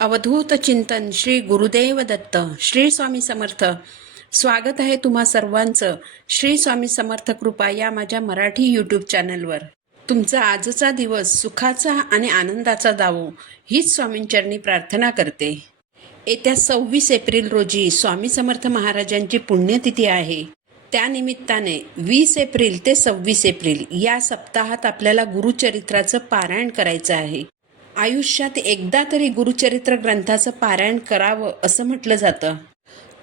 अवधूत चिंतन श्री गुरुदेव दत्त श्री स्वामी समर्थ. स्वागत आहे तुम्हा सर्वांचं श्री स्वामी समर्थ कृपा या माझ्या मराठी यूट्यूब चॅनलवर. तुमचा आजचा दिवस सुखाचा आणि आनंदाचा जावो हीच स्वामींचरणी प्रार्थना करते. येत्या 26 एप्रिल रोजी स्वामी समर्थ महाराजांची पुण्यतिथी आहे. त्यानिमित्ताने 20 एप्रिल ते 26 एप्रिल या सप्ताहात आपल्याला गुरुचरित्राचं पारायण करायचं आहे. आयुष्यात एकदा तरी गुरुचरित्र ग्रंथाचं पारायण करावं असं म्हटलं जातं.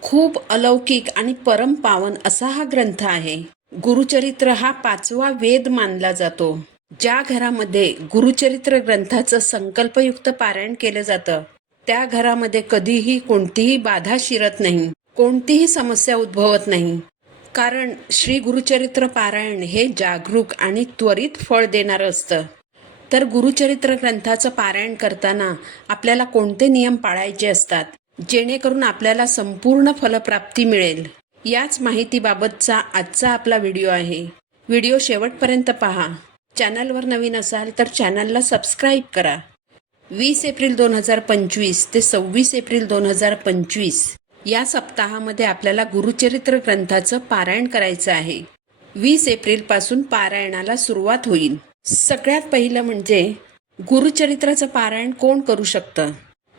खूप अलौकिक आणि परमपावन असा हा ग्रंथ आहे. गुरुचरित्र हा 5वा वेद मानला जातो. ज्या घरामध्ये गुरुचरित्र ग्रंथाचं संकल्पयुक्त पारायण केलं जातं त्या घरामध्ये कधीही कोणतीही बाधा शिरत नाही, कोणतीही समस्या उद्भवत नाही. कारण श्री गुरुचरित्र पारायण हे जागरूक आणि त्वरित फळ देणारं असतं. तर गुरुचरित्र ग्रंथाचं पारायण करताना आपल्याला कोणते नियम पाळायचे असतात जेणेकरून आपल्याला संपूर्ण फलप्राप्ती मिळेल, याच माहितीबाबतचा आजचा आपला व्हिडिओ आहे. व्हिडिओ शेवटपर्यंत पहा. चॅनलवर नवीन असाल तर चॅनलला सबस्क्राईब करा. 20 एप्रिल 2025 ते 26 एप्रिल 2025 या सप्ताहामध्ये आपल्याला गुरुचरित्र ग्रंथाचं पारायण करायचं आहे. 20 एप्रिलपासून पारायणाला सुरुवात होईल. सगळ्यात पहिलं म्हणजे गुरुचरित्राचं पारायण कोण करू शकतं,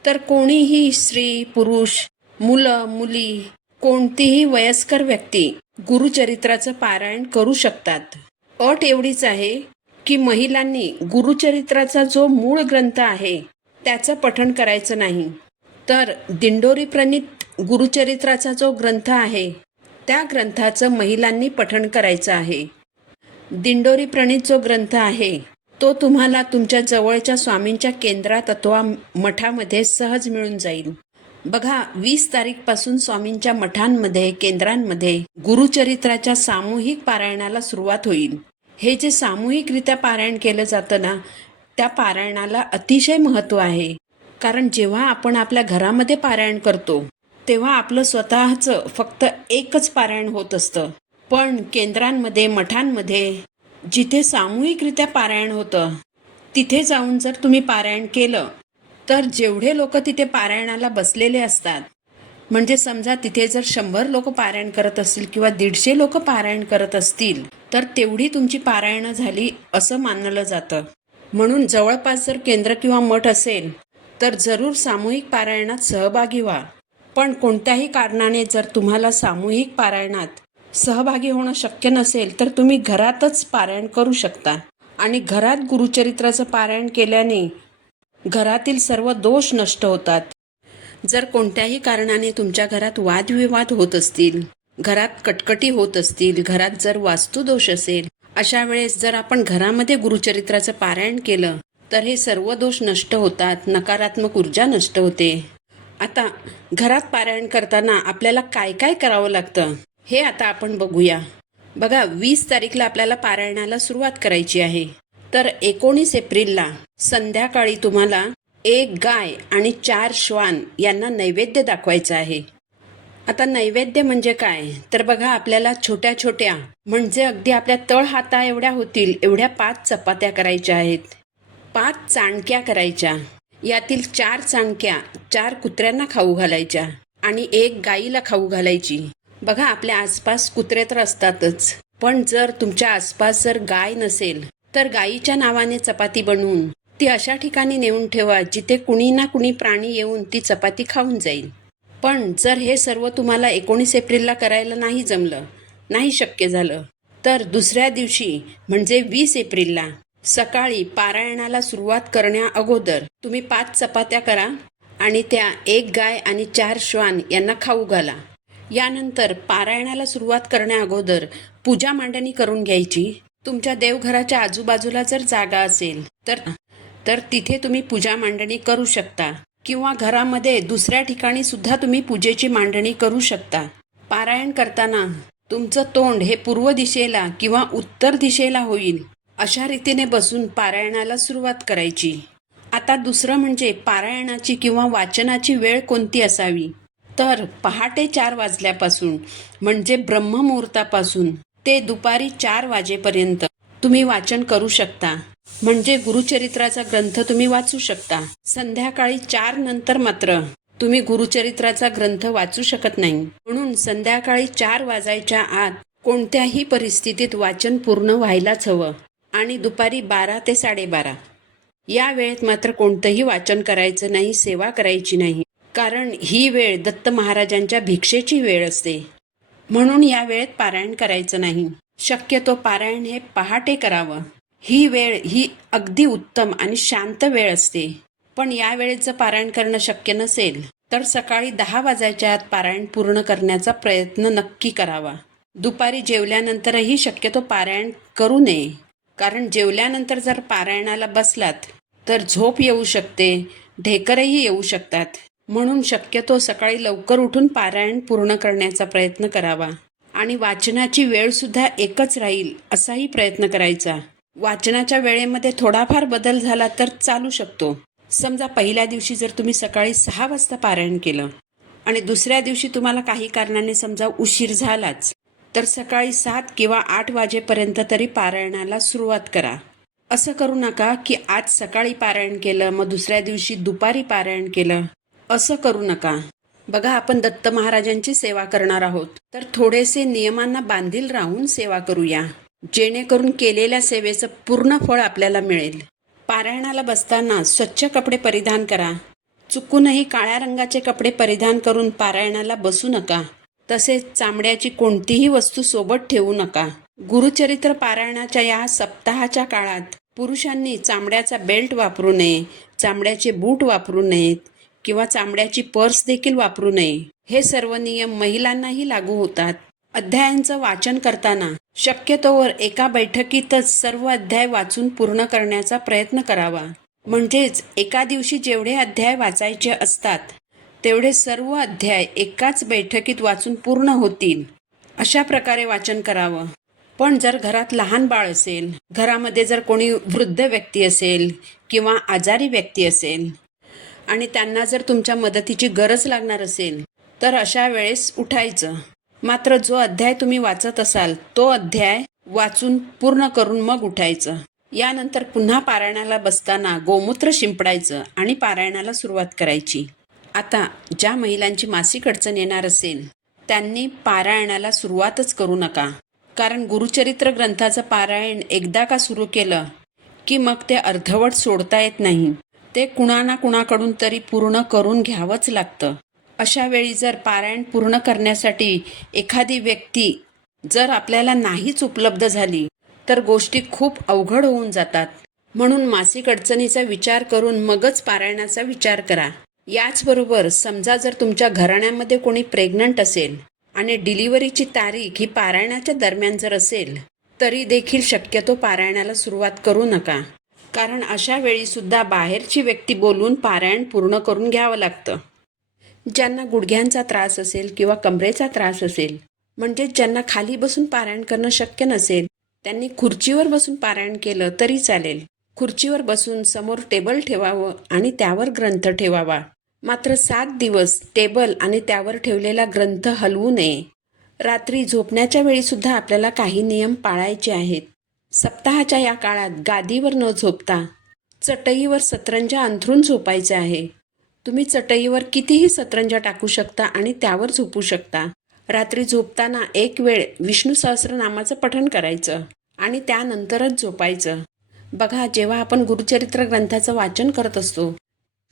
तर कोणीही स्त्री पुरुष मुलं मुली कोणतीही वयस्कर व्यक्ती गुरुचरित्राचं पारायण करू शकतात. अट एवढीच आहे की महिलांनी गुरुचरित्राचा जो मूळ ग्रंथ आहे त्याचं पठण करायचं नाही, तर दिंडोरी प्रणीत गुरुचरित्राचा जो ग्रंथ आहे त्या ग्रंथाचं महिलांनी पठण करायचं आहे. दिंडोरी प्रणीत जो ग्रंथ आहे तो तुम्हाला तुमच्या जवळच्या स्वामींच्या केंद्रात अथवा मठामध्ये सहज मिळून जाईल. बघा, 20 तारीखपासून स्वामींच्या मठांमध्ये केंद्रांमध्ये गुरुचरित्राच्या सामूहिक पारायणाला सुरुवात होईल. हे जे सामूहिकरित्या पारायण केलं जातं ना, त्या पारायणाला अतिशय महत्त्व आहे. कारण जेव्हा आपण आपल्या घरामध्ये पारायण करतो तेव्हा आपलं स्वतःचं फक्त एकच पारायण होत असतं. पण केंद्रांमध्ये मठांमध्ये जिथे सामूहिकरित्या पारायण होतं तिथे जाऊन जर तुम्ही पारायण केलं तर जेवढे लोक तिथे पारायणाला बसलेले असतात, म्हणजे समजा तिथे जर 100 लोक पारायण करत असतील किंवा 150 लोक पारायण करत असतील तर तेवढी तुमची पारायणं झाली असं मानलं जातं. म्हणून जवळपास जर केंद्र किंवा मठ असेल तर जरूर सामूहिक पारायणात सहभागी व्हा. पण कोणत्याही कारणाने जर तुम्हाला सामूहिक पारायणात सहभागी होणं शक्य नसेल तर तुम्ही घरातच पारायण करू शकता. आणि घरात गुरुचरित्राचं पारायण केल्याने घरातील सर्व दोष नष्ट होतात. जर कोणत्याही कारणाने तुमच्या घरात वादविवाद होत असतील, घरात कटकटी होत असतील, घरात जर वास्तुदोष असेल, अशा वेळेस जर आपण घरामध्ये गुरुचरित्राचं पारायण केलं तर हे सर्व दोष नष्ट होतात, नकारात्मक ऊर्जा नष्ट होते. आता घरात पारायण करताना आपल्याला काय काय करावं लागतं हे आता आपण बघूया. बघा, 20 तारीखला आपल्याला पारायणाला सुरुवात करायची आहे. तर 19 एप्रिलला संध्याकाळी तुम्हाला 1 गाय आणि 4 श्वान यांना नैवेद्य दाखवायचं आहे. आता नैवेद्य म्हणजे काय, तर बघा, आपल्याला छोट्या छोट्या म्हणजे अगदी आपल्या तळ हाता एवढ्या होतील एवढ्या 5 चपात्या करायच्या आहेत. 5 चाणक्या करायच्या. यातील 4 चाणक्या 4 कुत्र्यांना खाऊ घालायच्या आणि 1 गाईला खाऊ घालायची. बघा, आपल्या आसपास कुत्रे तर असतातच, पण जर तुमच्या आसपास जर गाय नसेल तर गायीच्या नावाने चपाती बनवून ती अशा ठिकाणी नेऊन ठेवा जिथे कुणी ना कुणी प्राणी येऊन ती चपाती खाऊन जाईल. पण जर हे सर्व तुम्हाला 19 एप्रिलला करायला नाही जमलं, नाही शक्य झालं, तर दुसऱ्या दिवशी म्हणजे 20 एप्रिलला सकाळी पारायणाला सुरुवात करण्या अगोदर तुम्ही 5 चपात्या करा आणि त्या 1 गाय आणि 4 श्वान यांना खाऊ घाला. यानंतर पारायणाला सुरुवात करण्या अगोदर पूजा मांडणी करून घ्यायची. तुमच्या देवघराच्या आजूबाजूला जर जागा असेल तर तिथे तुम्ही पूजा मांडणी करू शकता किंवा घरामध्ये दुसऱ्या ठिकाणी सुद्धा तुम्ही पूजेची मांडणी करू शकता. पारायण करताना तुमचं तोंड हे पूर्व दिशेला किंवा उत्तर दिशेला होईल अशा रीतीने बसून पारायणाला सुरुवात करायची. आता दुसरं म्हणजे पारायणाची किंवा वाचनाची वेळ कोणती असावी, तर पहाटे 4 वाजल्यापासून म्हणजे ब्रह्ममुहूर्तापासून ते दुपारी 4 वाजेपर्यंत तुम्ही वाचन करू शकता. म्हणजे गुरुचरित्राचा ग्रंथ तुम्ही वाचू शकता. संध्याकाळी 4 नंतर मात्र तुम्ही गुरुचरित्राचा ग्रंथ वाचू शकत नाही. म्हणून संध्याकाळी 4 वाजायच्या आत कोणत्याही परिस्थितीत वाचन पूर्ण व्हायलाच हवं आणि दुपारी 12 ते 12:30 या वेळेत मात्र कोणतंही वाचन करायचं नाही, सेवा करायची नाही. कारण ही वेळ दत्त महाराजांच्या भिक्षेची वेळ असते. म्हणून या वेळेत पारायण करायचं नाही. शक्यतो पारायण हे पहाटे करावं. ही वेळ ही अगदी उत्तम आणि शांत वेळ असते. पण या वेळेत जर पारायण करणं शक्य नसेल तर सकाळी 10 वाजायच्या आत पारायण पूर्ण करण्याचा प्रयत्न नक्की करावा. दुपारी जेवल्यानंतरही शक्यतो पारायण करू नये. कारण जेवल्यानंतर जर पारायणाला बसलात तर झोप येऊ शकते, ढेकरही येऊ शकतात. म्हणून शक्यतो सकाळी लवकर उठून पारायण पूर्ण करण्याचा प्रयत्न करावा आणि वाचनाची वेळसुद्धा एकच राहील असाही प्रयत्न करायचा. वाचनाच्या वेळेमध्ये थोडाफार बदल झाला तर चालू शकतो. समजा पहिल्या दिवशी जर तुम्ही सकाळी 6 वाजता पारायण केलं आणि दुसऱ्या दिवशी तुम्हाला काही कारणाने समजा उशीर झालाच तर सकाळी 7 किंवा 8 वाजेपर्यंत तरी पारायणाला सुरुवात करा. असं करू नका की आज सकाळी पारायण केलं मग दुसऱ्या दिवशी दुपारी पारायण केलं, असं करू नका. बघा, आपण दत्त महाराजांची सेवा करणार आहोत तर थोडेसे नियमांना बांधील राहून सेवा करूया, जेणेकरून केलेल्या सेवेचं पूर्ण फळ आपल्याला मिळेल. पारायणाला बसताना स्वच्छ कपडे परिधान करा. चुकूनही काळ्या रंगाचे कपडे परिधान करून पारायणाला बसू नका. तसेच चामड्याची कोणतीही वस्तू सोबत ठेवू नका. गुरुचरित्र पारायणाच्या या सप्ताहाच्या काळात पुरुषांनी चामड्याचा बेल्ट वापरू नये, चामड्याचे बूट वापरू नयेत किंवा चामड्याची पर्स देखील वापरू नये. हे सर्व नियम महिलांनाही लागू होतात. अध्यायांचं वाचन करताना शक्यतोवर एका बैठकीतच सर्व अध्याय वाचून पूर्ण करण्याचा प्रयत्न करावा. म्हणजेच एका दिवशी जेवढे अध्याय वाचायचे असतात तेवढे सर्व अध्याय एकाच बैठकीत वाचून पूर्ण होतील अशा प्रकारे वाचन करावं. पण जर घरात लहान बाळ असेल, घरामध्ये जर कोणी वृद्ध व्यक्ती असेल किंवा आजारी व्यक्ती असेल आणि त्यांना जर तुमच्या मदतीची गरज लागणार असेल तर अशा वेळेस उठायचं. मात्र जो अध्याय तुम्ही वाचत असाल तो अध्याय वाचून पूर्ण करून मग उठायचं. यानंतर पुन्हा पारायणाला बसताना गोमूत्र शिंपडायचं आणि पारायणाला सुरुवात करायची. आता ज्या महिलांची मासिक अडचण येणार असेल त्यांनी पारायणाला सुरुवातच करू नका. कारण गुरुचरित्र ग्रंथाचं पारायण एकदा का सुरू केलं की मग ते अर्धवट सोडता येत नाही. ते कुणाकडून तरी पूर्ण करून घ्यावंच लागतं. अशा वेळी जर पारायण पूर्ण करण्यासाठी एखादी व्यक्ती जर आपल्याला नाहीच उपलब्ध झाली तर गोष्टी खूप अवघड होऊन जातात. म्हणून मासिक अडचणीचा विचार करून मगच पारायणाचा विचार करा. याचबरोबर समजा जर तुमच्या घराण्यामध्ये कोणी प्रेग्नंट असेल आणि डिलिव्हरीची तारीख ही पारायणाच्या दरम्यान जर असेल तरी देखील शक्यतो पारायणाला सुरुवात करू नका. कारण अशा वेळीसुद्धा बाहेरची व्यक्ती बोलून पारायण पूर्ण करून घ्यावं लागतं. ज्यांना गुडघ्यांचा त्रास असेल किंवा कमरेचा त्रास असेल, म्हणजे ज्यांना खाली बसून पारायण करणं शक्य नसेल, त्यांनी खुर्चीवर बसून पारायण केलं तरी चालेल. खुर्चीवर बसून समोर टेबल ठेवावं आणि त्यावर ग्रंथ ठेवावा. मात्र 7 दिवस टेबल आणि त्यावर ठेवलेला ग्रंथ हलवू नये. रात्री झोपण्याच्या वेळीसुद्धा आपल्याला काही नियम पाळायचे आहेत. सप्ताहाच्या या काळात गादीवर न झोपता चटईवर सतरंजा अंथरून झोपायचे आहे. तुम्ही चटईवर कितीही सतरंजा टाकू शकता आणि त्यावर झोपू शकता. रात्री झोपताना एक वेळ विष्णू सहस्रनामाचं पठण करायचं आणि त्यानंतरच झोपायचं. बघा, जेव्हा आपण गुरुचरित्र ग्रंथाचं वाचन करत असतो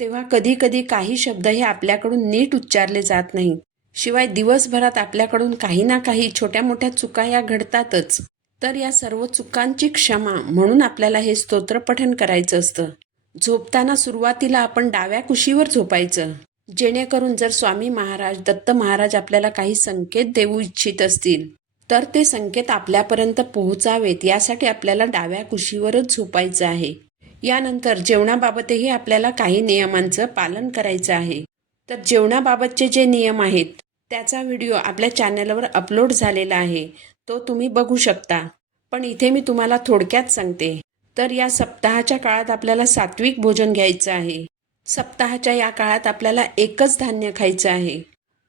तेव्हा कधी कधी काही शब्द हे आपल्याकडून नीट उच्चारले जात नाहीत. शिवाय दिवसभरात आपल्याकडून काही ना काही छोट्या मोठ्या चुका या घडतातच. तर या सर्व चुकांची क्षमा म्हणून आपल्याला हे स्तोत्र पठण करायचं असतं. झोपताना सुरुवातीला आपण डाव्या कुशीवर झोपायचं, जेणेकरून जर स्वामी महाराज दत्त महाराज आपल्याला काही संकेत देऊ इच्छित असतील तर ते संकेत आपल्यापर्यंत पोहोचावेत यासाठी आपल्याला डाव्या कुशीवरच झोपायचं आहे. यानंतर जेवणाबाबतही आपल्याला काही नियमांचं पालन करायचं आहे. तर जेवणाबाबतचे जे नियम आहेत त्याचा व्हिडिओ आपल्या चॅनलवर अपलोड झालेला आहे, तो तुम्ही बघू शकता. पण इथे मी तुम्हाला थोडक्यात सांगते. तर या सप्ताहाच्या काळात आपल्याला सात्विक भोजन घ्यायचं आहे. सप्ताहाच्या या काळात आपल्याला एकच धान्य खायचं आहे.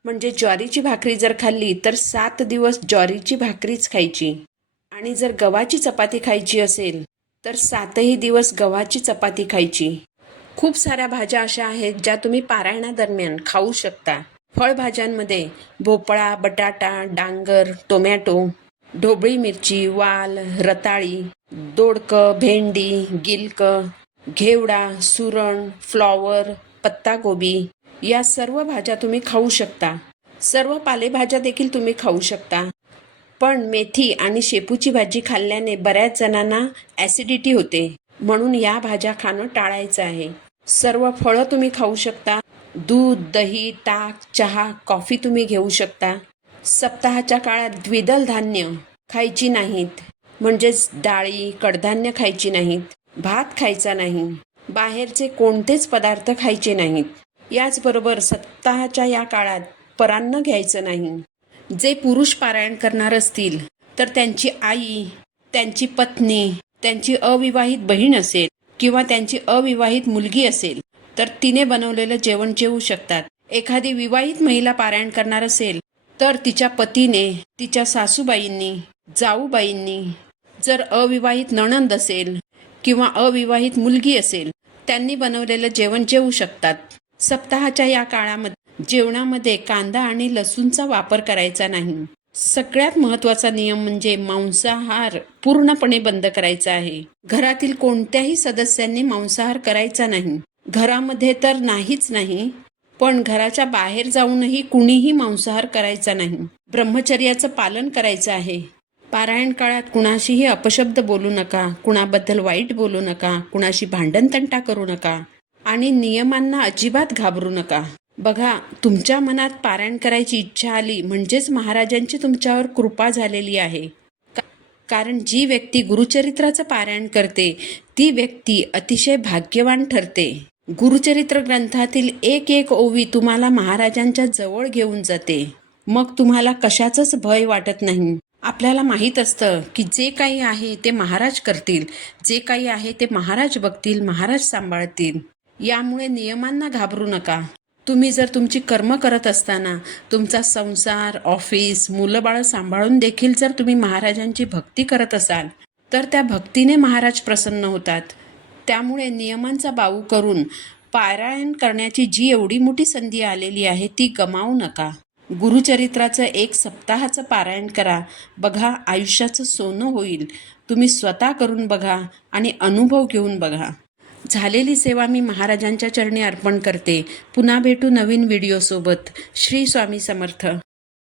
म्हणजे ज्वारीची भाकरी जर खाल्ली तर 7 दिवस ज्वारीची भाकरीच खायची. आणि जर गव्हाची चपाती खायची असेल तर 7ही दिवस गव्हाची चपाती खायची. खूप साऱ्या भाज्या अशा आहेत ज्या तुम्ही पारायणादरम्यान खाऊ शकता. फळभाज्यांमध्ये भोपळा, बटाटा, डांगर, टोमॅटो, ढोबळी मिरची, वाल, रताळी, दोडकं, भेंडी, गिलकं, घेवडा, सुरण, फ्लॉवर, पत्ताकोबी या सर्व भाज्या तुम्ही खाऊ शकता. सर्व पालेभाज्या देखील तुम्ही खाऊ शकता. पण मेथी आणि शेपूची भाजी खाल्ल्याने बऱ्याच जणांना ॲसिडिटी होते, म्हणून या भाज्या खाणं टाळायचं आहे. सर्व फळं तुम्ही खाऊ शकता. दूध, दही, ताक, चहा, कॉफी तुम्ही घेऊ शकता. सप्ताहाच्या काळात द्विदल धान्य खायची नाहीत, म्हणजेच डाळी, कडधान्य खायची नाहीत, भात खायचा नाही, बाहेरचे कोणतेच पदार्थ खायचे नाहीत. याचबरोबर सप्ताहाच्या या काळात परान्न घ्यायचं नाही. जे पुरुष पारायण करणार असतील तर त्यांची आई, त्यांची पत्नी, त्यांची अविवाहित बहीण असेल किंवा त्यांची अविवाहित मुलगी असेल तर तिने बनवलेलं जेवण जेवू शकतात. एखादी विवाहित महिला पारायण करणार असेल तर तिच्या पतीने, तिच्या सासूबाईंनी, जाऊबाईंनी, जर अविवाहित नणंद असेल किंवा अविवाहित मुलगी असेल त्यांनी बनवलेलं जेवण जेवू शकतात. सप्ताहाच्या या काळामध्ये जेवणामध्ये कांदा आणि लसूणचा वापर करायचा नाही. सगळ्यात महत्त्वाचा नियम म्हणजे मांसाहार पूर्णपणे बंद करायचा आहे. घरातील कोणत्याही सदस्यांनी मांसाहार करायचा नाही. घरामध्ये तर नाहीच नाही, पण घराच्या बाहेर जाऊनही कुणीही मांसाहार करायचा नाही. ब्रह्मचर्याचं पालन करायचं आहे. पारायण काळात कुणाशीही अपशब्द बोलू नका, कुणाबद्दल वाईट बोलू नका, कुणाशी भांडणतंटा करू नका आणि नियमांना अजिबात घाबरू नका. बघा, तुमच्या मनात पारायण करायची इच्छा आली म्हणजेच महाराजांची तुमच्यावर कृपा झालेली आहे. कारण जी व्यक्ती गुरुचरित्राचं पारायण करते ती व्यक्ती अतिशय भाग्यवान ठरते. गुरुचरित्र ग्रंथातील एक एक ओवी तुम्हाला महाराजांच्या जवळ घेऊन जाते. मग तुम्हाला कशाचंच भय वाटत नाही. आपल्याला माहीत असतं की जे काही आहे ते महाराज करतील, जे काही आहे ते महाराज बघतील, महाराज सांभाळतील. यामुळे नियमांना घाबरू नका. तुम्ही जर तुमची कर्म करत असताना तुमचा संसार, ऑफिस, मुलंबाळं सांभाळून देखील जर तुम्ही महाराजांची भक्ती करत असाल तर त्या भक्तीने महाराज प्रसन्न होतात. त्यामुळे नियमांचा बाऊ करून पारायण करण्याची जी एवढी मोठी संधी आलेली आहे ती गमावू नका. गुरुचरित्राचं एक सप्ताहाचं पारायण करा. बघा, आयुष्याचं सोनं होईल. तुम्ही स्वतः करून बघा आणि अनुभव घेऊन बघा. झालेली सेवा मी महाराजांच्या चरणी अर्पण करते. पुन्हा भेटू नवीन व्हिडिओसोबत. श्री स्वामी समर्थ.